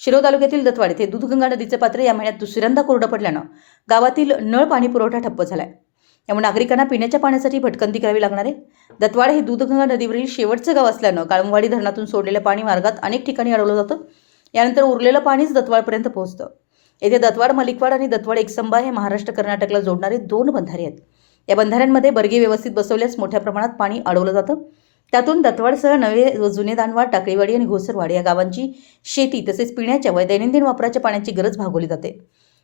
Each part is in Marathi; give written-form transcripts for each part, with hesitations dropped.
शिरोळ तालुक्यातील दत्तवाड येथे दूधगंगा नदीचे पात्र या महिन्यात दुसऱ्यांदा कोरडं पडल्यानं गावातील नळ पाणी पुरवठा ठप्प झालाय। त्यामुळे नागरिकांना पिण्याच्या पाण्यासाठी भटकंती करावी लागणार आहे। दत्तवाड हे दूधगंगा नदीवरील शेवटचे गाव असल्यानं काळमवाडी धरणातून सोडलेलं पाणी मार्गात अनेक ठिकाणी अडवलं जातं। यानंतर उरलेलं पाणीच दत्तवाडपर्यंत पोहोचतं। येथे दत्तवाड, मलिकवाड आणि दत्तवाड एकसंबा हे महाराष्ट्र कर्नाटकला जोडणारे 2 बंधारे आहेत। या बंधाऱ्यांमध्ये बर्गे व्यवस्थित बसवल्यास मोठ्या प्रमाणात पाणी अडवलं जातं। त्यातून दत्तवाडसह नवे व जुने दानवाड, टाकळीवाडी आणि घोसरवाड या गावांची शेती तसेच पिण्याच्या व दैनंदिन वापराच्या पाण्याची गरज भागवली जाते।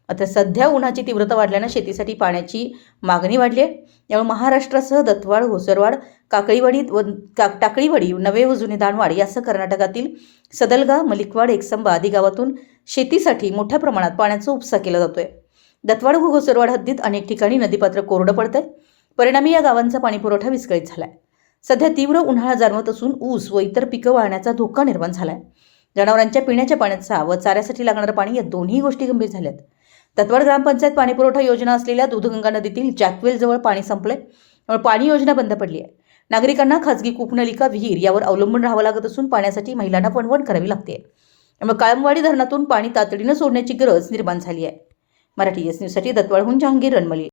आता सध्या उन्हाची तीव्रता वाढल्याने शेतीसाठी पाण्याची मागणी वाढली आहे। यामुळे महाराष्ट्रासह दत्तवाड, घोसरवाड, काकळीवाडी व टाकळीवाडी, नवे व जुने दानवाड यासह कर्नाटकातील सदलगा, मलिकवाड, एकसंबा आदी गावातून शेतीसाठी मोठ्या प्रमाणात पाण्याचा उपसा केला जातोय। दत्तवाड व घोसरवाड हद्दीत अनेक ठिकाणी नदीपात्र कोरडं पडतंय। परिणामी या गावांचा पाणीपुरवठा विस्कळीत झालाय। सध्या तीव्र उन्हाळा जाणवत असून ऊस व इतर पिकं वाळण्याचा धोका निर्माण झालाय। जनावरांच्या पिण्याच्या पाण्याचा व चाऱ्यासाठी लागणारं पाणी या दोन्ही गोष्टी गंभीर झाल्यात। दत्तवाड ग्रामपंचायत पाणीपुरवठा योजना असलेल्या दूधगंगा नदीतील जॅकवेल जवळ पाणी संपलंय, त्यामुळे पाणी योजना बंद पडली आहे। नागरिकांना खासगी कूपनलिका, विहीर यावर अवलंबून राहावं लागत असून पाण्यासाठी महिलांना वणवण करावी लागते। त्यामुळे काळमवाडी धरणातून पाणी तातडीनं सोडण्याची गरज निर्माण झाली आहे। मराठी एस न्यूजसाठी दत्तवाडहून जहांगीर रणमली।